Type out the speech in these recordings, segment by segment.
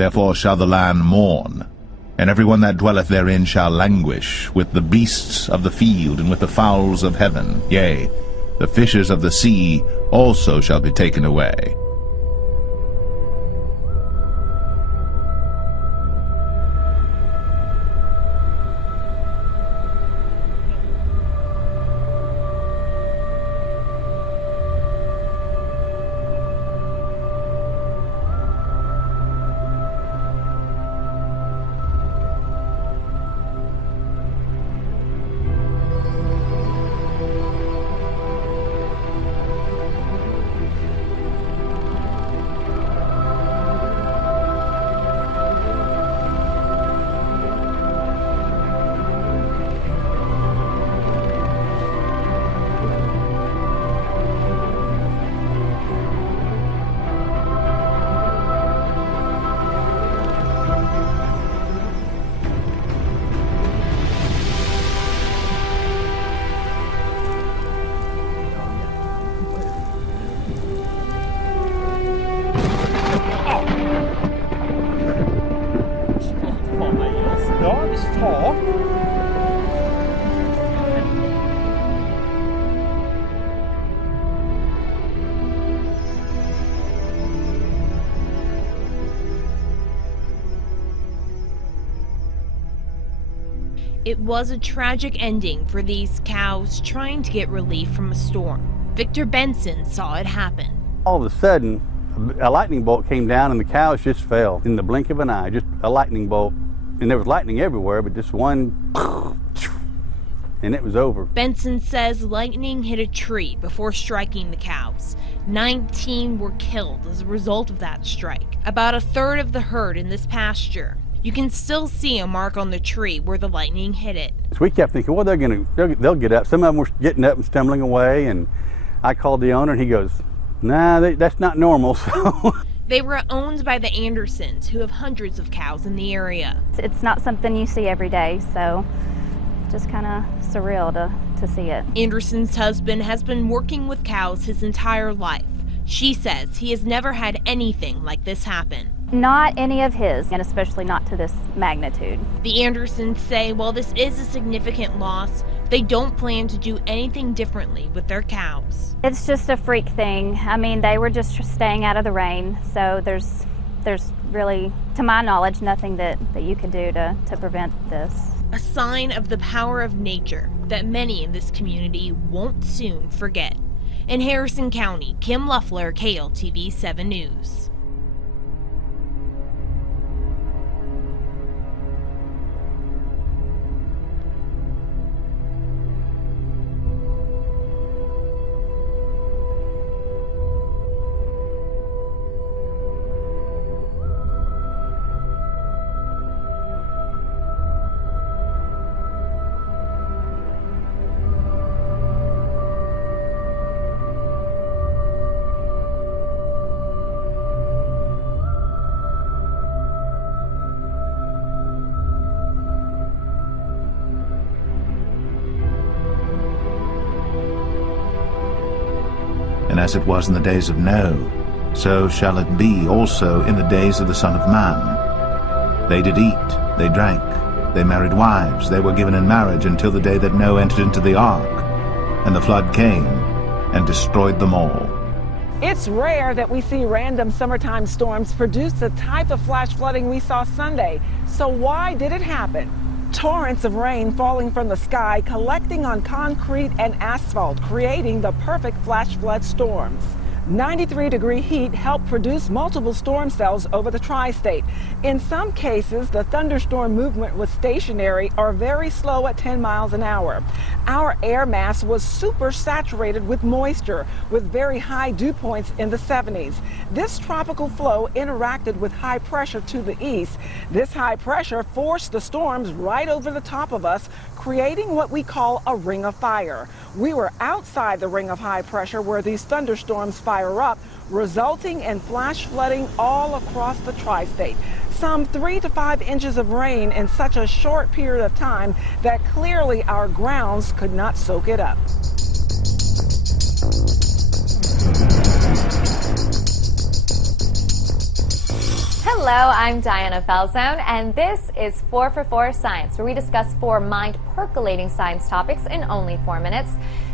Therefore shall the land mourn, and every one that dwelleth therein shall languish, with the beasts of the field, and with the fowls of heaven. Yea, the fishes of the sea also shall be taken away. It was a tragic ending for these cows trying to get relief from a storm. Victor Benson saw it happen. All of a sudden, a lightning bolt came down and the cows just fell in the blink of an eye, just a lightning bolt. And there was lightning everywhere, but just one, and it was over. Benson says lightning hit a tree before striking the cows. 19 were killed as a result of that strike, about a third of the herd in this pasture. You can still see a mark on the tree where the lightning hit it. So we kept thinking, well, they'll get up. Some of them were getting up and stumbling away, and I called the owner, and he goes, nah, that's not normal. So they were owned by the Andersons, who have hundreds of cows in the area. It's not something you see every day, so just kind of surreal to see it. Anderson's husband has been working with cows his entire life. She says he has never had anything like this happen. Not any of his, and especially not to this magnitude. The Andersons say while this is a significant loss, they don't plan to do anything differently with their cows. It's just a freak thing. I mean, they were just staying out of the rain, so there's really, to my knowledge, nothing that you can do to prevent this. A sign of the power of nature that many in this community won't soon forget. In Harrison County, Kim Luffler, KLTV 7 News. And as it was in the days of Noah, so shall it be also in the days of the Son of Man. They did eat, they drank, they married wives, they were given in marriage until the day that Noah entered into the ark, and the flood came and destroyed them all. It's rare that we see random summertime storms produce the type of flash flooding we saw Sunday. So why did it happen? Torrents of rain falling from the sky, collecting on concrete and asphalt, creating the perfect flash flood storms. 93-degree heat helped produce multiple storm cells over the tri-state. In some cases, the thunderstorm movement was stationary or very slow at 10 miles an hour. Our air mass was super saturated with moisture, with very high dew points in the 70s. This tropical flow interacted with high pressure to the east. This high pressure forced the storms right over the top of us, creating what we call a ring of fire. We were outside the ring of high pressure where these thunderstorms fire up, resulting in flash flooding all across the tri-state. Some 3 to 5 inches of rain in such a short period of time that clearly our grounds could not soak it up. Hello, I'm Diana Falzone, and this is 4 for 4 Science, where we discuss 4 mind-percolating science topics in only 4 minutes.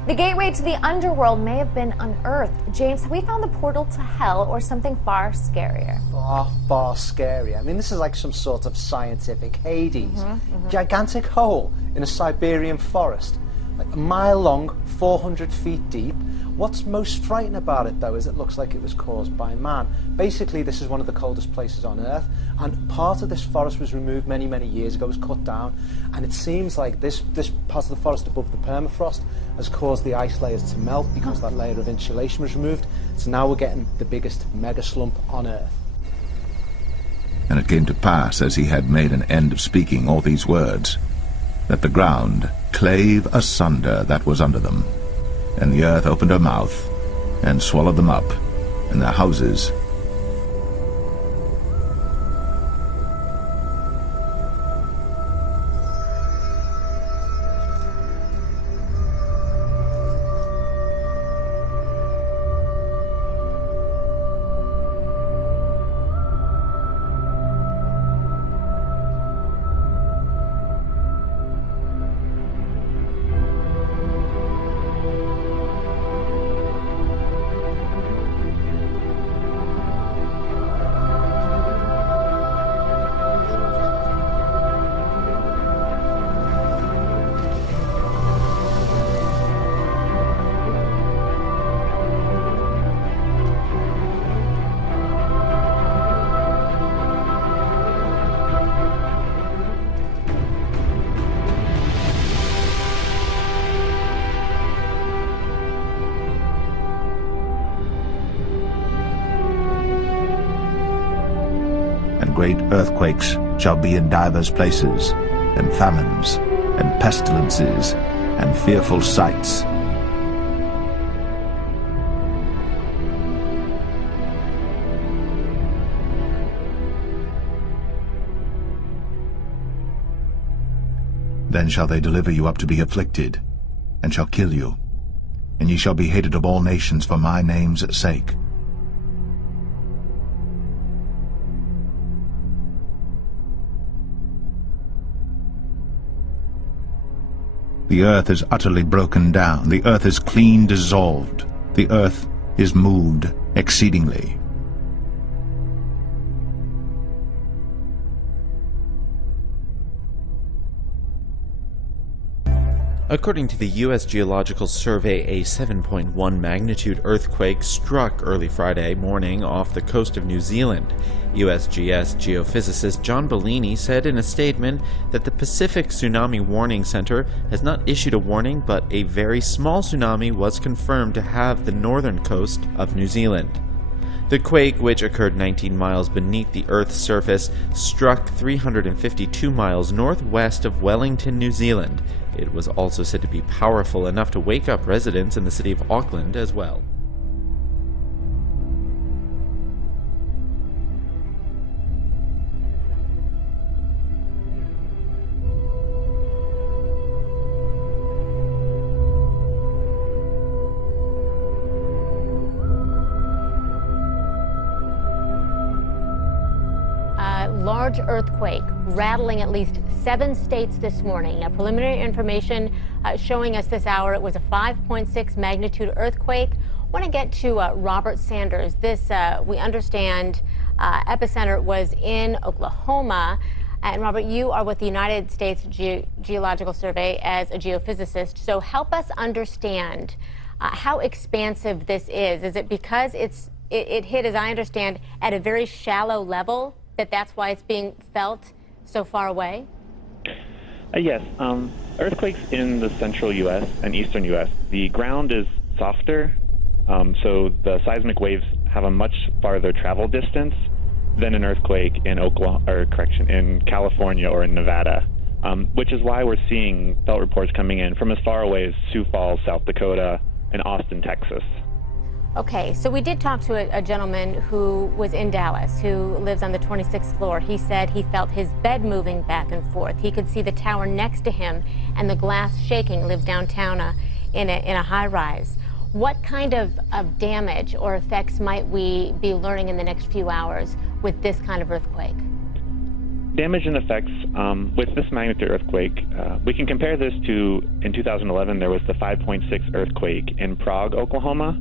The gateway to the underworld may have been unearthed. James, have we found the portal to hell or something far scarier? Far, far scarier. I mean, this is like some sort of scientific Hades. Gigantic hole in a Siberian forest, like a mile long, 400 feet deep. What's most frightening about it, though, is it looks like it was caused by man. Basically, this is one of the coldest places on Earth, and part of this forest was removed many, many years ago, was cut down, and it seems like this part of the forest above the permafrost has caused the ice layers to melt because that layer of insulation was removed. So now we're getting the biggest mega slump on Earth. And it came to pass, as he had made an end of speaking all these words, that the ground clave asunder that was under them, and the earth opened her mouth, and swallowed them up, and their houses. Great earthquakes shall be in divers places, and famines, and pestilences, and fearful sights. Then shall they deliver you up to be afflicted, and shall kill you, and ye shall be hated of all nations for my name's sake. The earth is utterly broken down, the earth is clean dissolved, the earth is moved exceedingly. According to the U.S. Geological Survey, a 7.1 magnitude earthquake struck early Friday morning off the coast of New Zealand. USGS geophysicist John Bellini said in a statement that the Pacific Tsunami Warning Center has not issued a warning, but a very small tsunami was confirmed to have the northern coast of New Zealand. The quake, which occurred 19 miles beneath the Earth's surface, struck 352 miles northwest of Wellington, New Zealand. It was also said to be powerful enough to wake up residents in the city of Auckland as well. Large earthquake rattling at least 7 states this morning. Now, preliminary information showing us this hour it was a 5.6 magnitude earthquake. I want to get to Robert Sanders. This, we understand, epicenter was in Oklahoma. And Robert, you are with the United States Geological Survey as a geophysicist. So help us understand how expansive this is. Is it because it hit, as I understand, at a very shallow level, that's why it's being felt so far away? Yes. Earthquakes in the central U.S. and eastern U.S., the ground is softer, so the seismic waves have a much farther travel distance than an earthquake in in California or in Nevada, which is why we're seeing felt reports coming in from as far away as Sioux Falls, South Dakota, and Austin, Texas. Okay, so we did talk to a gentleman who was in Dallas, who lives on the 26th floor. He said he felt his bed moving back and forth. He could see the tower next to him and the glass shaking. Lives downtown in a high rise. What kind of damage or effects might we be learning in the next few hours with this kind of earthquake? Damage and effects with this magnitude earthquake, we can compare this to, in 2011, there was the 5.6 earthquake in Prague, Oklahoma,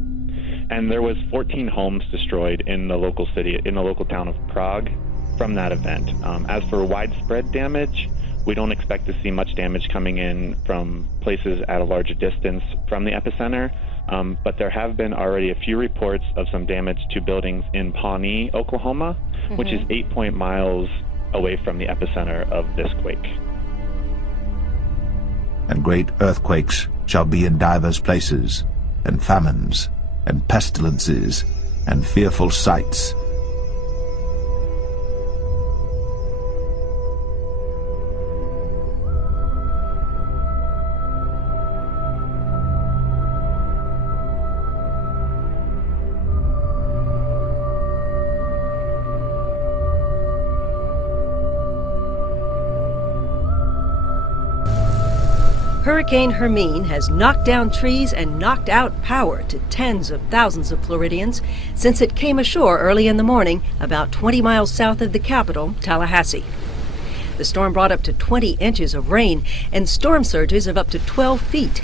and there was 14 homes destroyed in the local city, in the local town of Prague from that event. As for widespread damage, we don't expect to see much damage coming in from places at a larger distance from the epicenter, but there have been already a few reports of some damage to buildings in Pawnee, Oklahoma, which is 8 miles away from the epicenter of this quake. And great earthquakes shall be in divers places, and famines, and pestilences, and fearful sights. Hurricane Hermine has knocked down trees and knocked out power to tens of thousands of Floridians since it came ashore early in the morning about 20 miles south of the capital, Tallahassee. The storm brought up to 20 inches of rain and storm surges of up to 12 feet.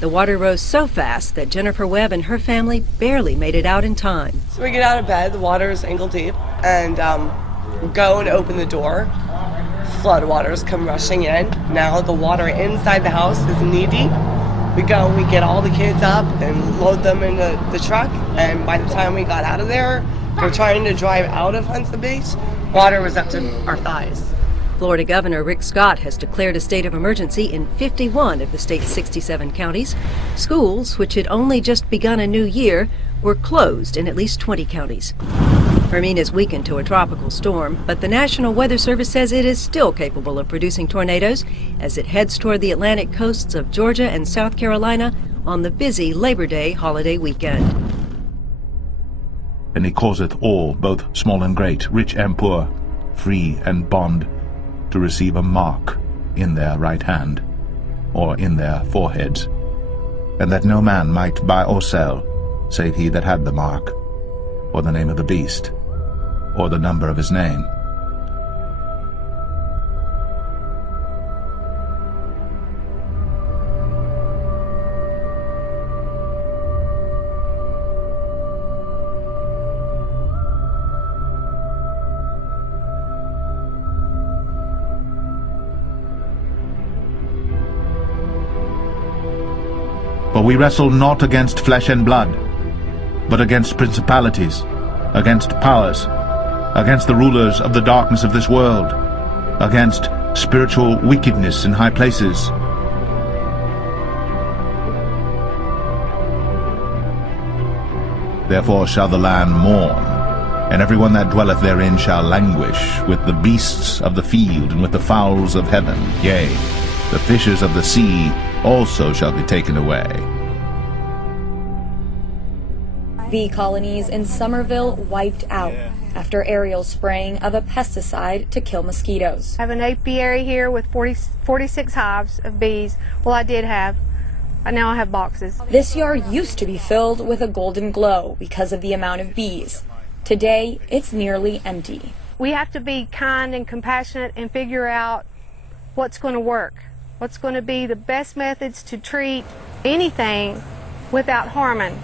The water rose so fast that Jennifer Webb and her family barely made it out in time. So we get out of bed, the water is ankle deep, and go and open the door. Flood waters come rushing in. Now the water inside the house is knee deep. We go, we get all the kids up and load them into the truck, and by the time we got out of there, we're trying to drive out of Huntsville Beach. Water was up to our thighs. Florida Governor Rick Scott has declared a state of emergency in 51 of the state's 67 counties. Schools, which had only just begun a new year, were closed in at least 20 counties. Hermine has weakened to a tropical storm, but the National Weather Service says it is still capable of producing tornadoes as it heads toward the Atlantic coasts of Georgia and South Carolina on the busy Labor Day holiday weekend. And he causeth all, both small and great, rich and poor, free and bond, to receive a mark in their right hand, or in their foreheads, and that no man might buy or sell, save he that had the mark, or the name of the beast, or the number of his name. For we wrestle not against flesh and blood, but against principalities, against powers, against the rulers of the darkness of this world, against spiritual wickedness in high places. Therefore shall the land mourn, and every one that dwelleth therein shall languish with the beasts of the field and with the fowls of heaven, yea, the fishes of the sea also shall be taken away. Bee colonies in Somerville wiped out after aerial spraying of a pesticide to kill mosquitoes. I have an apiary here with 46 hives of bees. Well, I did have. Now I have boxes. This yard used to be filled with a golden glow because of the amount of bees. Today, it's nearly empty. We have to be kind and compassionate and figure out what's going to work, what's going to be the best methods to treat anything without harming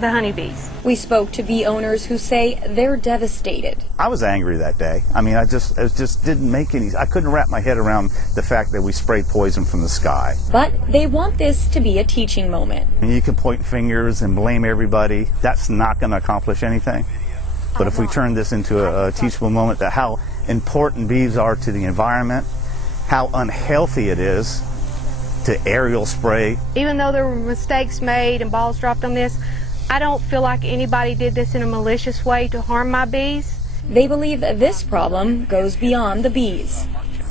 the honeybees. We spoke to bee owners who say they're devastated. I was angry that day. I mean, it just didn't make any, I couldn't wrap my head around the fact that we sprayed poison from the sky. But they want this to be a teaching moment. And you can point fingers and blame everybody. That's not going to accomplish anything. But if we turn this into a teachable moment, that how important bees are to the environment, how unhealthy it is to aerial spray. Even though there were mistakes made and balls dropped on this, I don't feel like anybody did this in a malicious way to harm my bees. They believe that this problem goes beyond the bees.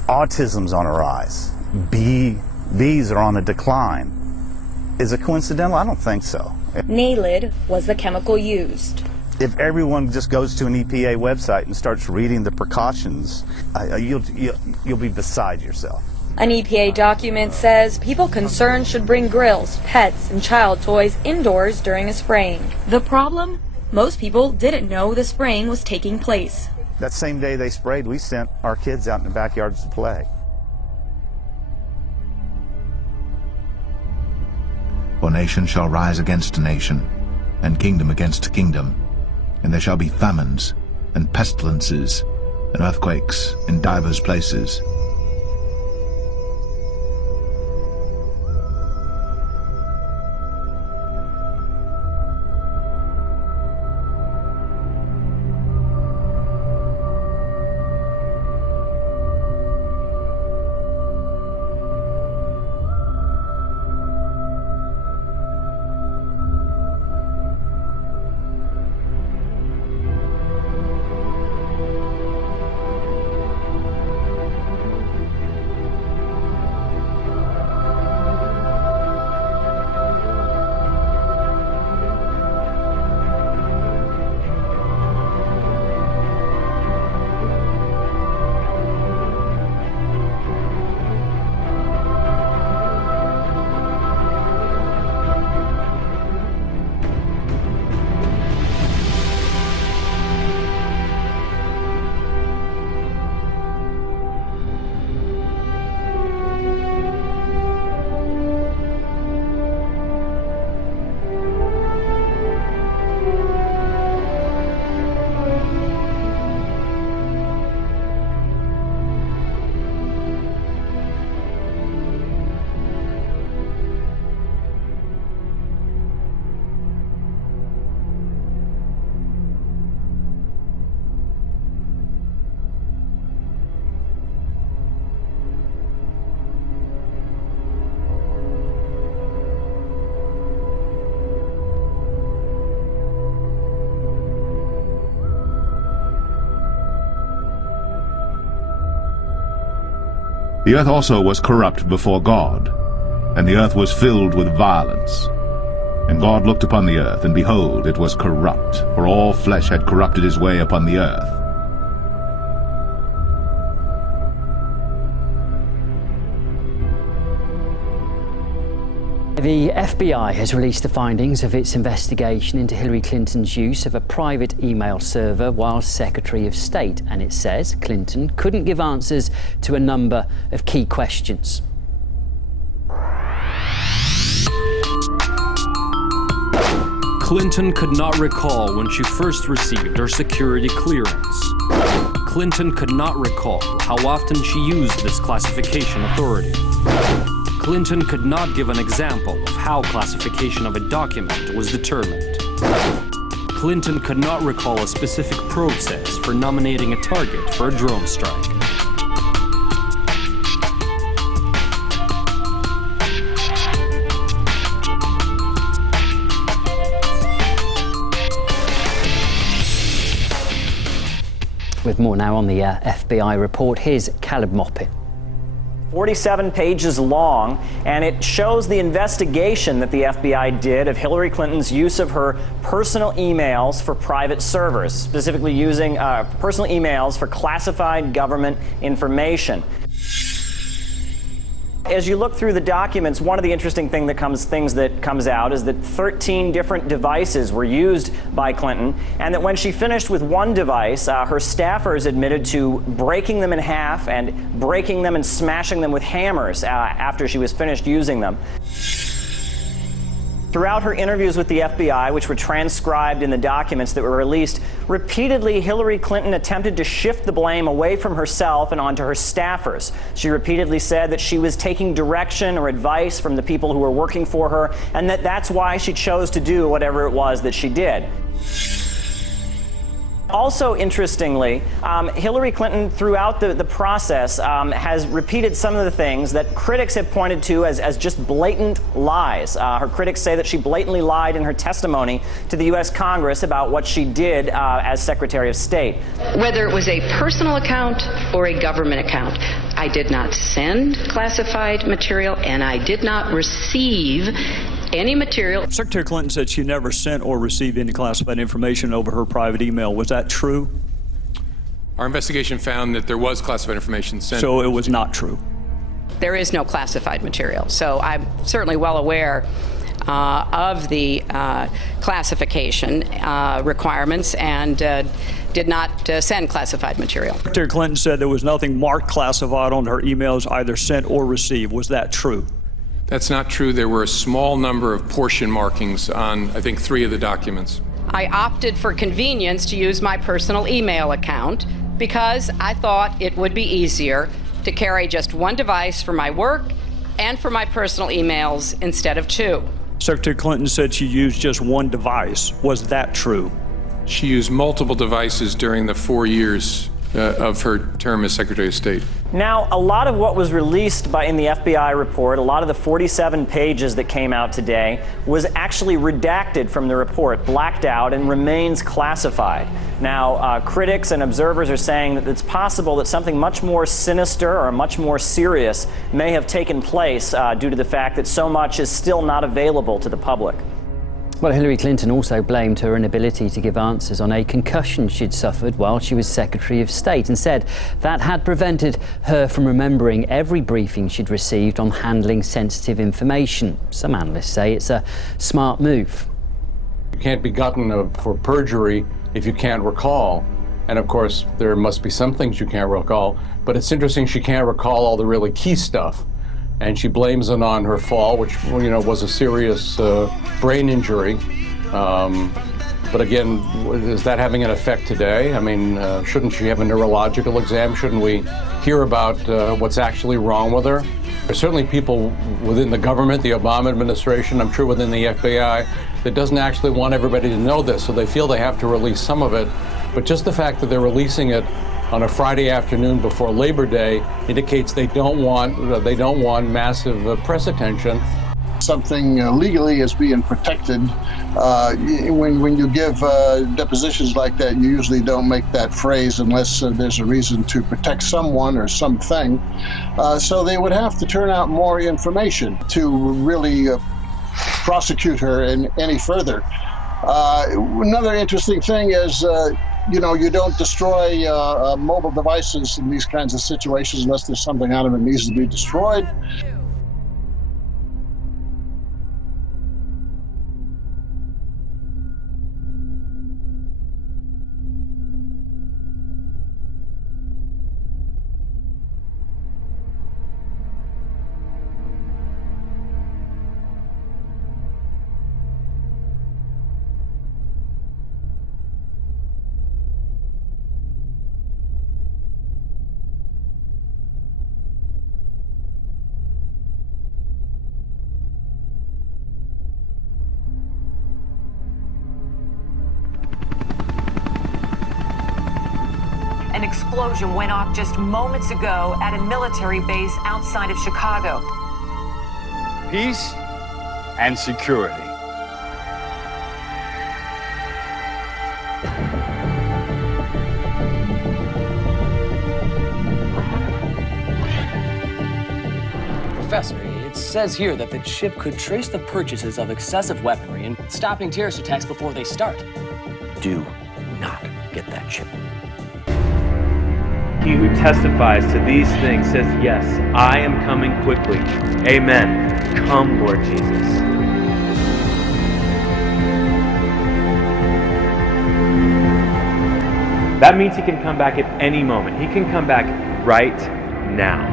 Autism's on a rise. Bees are on a decline. Is it coincidental? I don't think so. Nalid was the chemical used. If everyone just goes to an EPA website and starts reading the precautions, you'll be beside yourself. An EPA document says people concerned should bring grills, pets, and child toys indoors during a spraying. The problem? Most people didn't know the spraying was taking place. That same day they sprayed, we sent our kids out in the backyards to play. For nation shall rise against nation, and kingdom against kingdom, and there shall be famines, and pestilences, and earthquakes in divers places. The earth also was corrupt before God, and the earth was filled with violence. And God looked upon the earth, and behold, it was corrupt, for all flesh had corrupted his way upon the earth. The FBI has released the findings of its investigation into Hillary Clinton's use of a private email server while Secretary of State, and it says Clinton couldn't give answers to a number of key questions. Clinton could not recall when she first received her security clearance. Clinton could not recall how often she used this classification authority. Clinton could not give an example of how classification of a document was determined. Clinton could not recall a specific process for nominating a target for a drone strike. With more now on the FBI report, here's Caleb Moppet. 47 pages long, and it shows the investigation that the FBI did of Hillary Clinton's use of her personal emails for private servers, specifically using personal emails for classified government information. As you look through the documents, one of the interesting things that comes out is that 13 different devices were used by Clinton, and that when she finished with one device, her staffers admitted to breaking them in half and breaking them and smashing them with hammers after she was finished using them. Throughout her interviews with the FBI, which were transcribed in the documents that were released, repeatedly Hillary Clinton attempted to shift the blame away from herself and onto her staffers. She repeatedly said that she was taking direction or advice from the people who were working for her, and that that's why she chose to do whatever it was that she did. Also, interestingly, Hillary Clinton, throughout the process, has repeated some of the things that critics have pointed to as just blatant lies. Her critics say that she blatantly lied in her testimony to the U.S. Congress about what she did as Secretary of State. Whether it was a personal account or a government account, I did not send classified material, and I did not receive any material. Secretary Clinton said she never sent or received any classified information over her private email. Was that true? Our investigation found that there was classified information sent. So it was not true? There is no classified material. So I'm certainly well aware of the classification requirements and did not send classified material. Secretary Clinton said there was nothing marked classified on her emails either sent or received. Was that true? That's not true. There were a small number of portion markings on, I think, 3 of the documents. I opted for convenience to use my personal email account because I thought it would be easier to carry just one device for my work and for my personal emails instead of 2. Secretary Clinton said she used just one device. Was that true? She used multiple devices during the 4 years of her term as Secretary of State. Now, a lot of what was released in the FBI report, a lot of the 47 pages that came out today, was actually redacted from the report, blacked out, and remains classified. Now, critics and observers are saying that it's possible that something much more sinister or much more serious may have taken place due to the fact that so much is still not available to the public. Well, Hillary Clinton also blamed her inability to give answers on a concussion she'd suffered while she was Secretary of State and said that had prevented her from remembering every briefing she'd received on handling sensitive information. Some analysts say it's a smart move. You can't be gotten for perjury if you can't recall. And of course, there must be some things you can't recall, but it's interesting she can't recall all the really key stuff. And she blames it on her fall, which, was a serious brain injury. But again, is that having an effect today? I mean, shouldn't she have a neurological exam? Shouldn't we hear about what's actually wrong with her? There's certainly people within the government, the Obama administration, I'm sure within the FBI, that doesn't actually want everybody to know this, so they feel they have to release some of it. But just the fact that they're releasing it on a Friday afternoon before Labor Day indicates they don't want massive press attention. Something legally is being protected. When you give depositions like that, you usually don't make that phrase unless there's a reason to protect someone or something. So they would have to turn out more information to really prosecute her any further. Another interesting thing is you don't destroy mobile devices in these kinds of situations unless there's something on them that needs to be destroyed. An explosion went off just moments ago at a military base outside of Chicago. Peace and security. Professor, it says here that the chip could trace the purchases of excessive weaponry and stopping terrorist attacks before they start. Do not get that chip. He who testifies to these things says, yes, I am coming quickly. Amen. Come, Lord Jesus. That means he can come back at any moment. He can come back right now.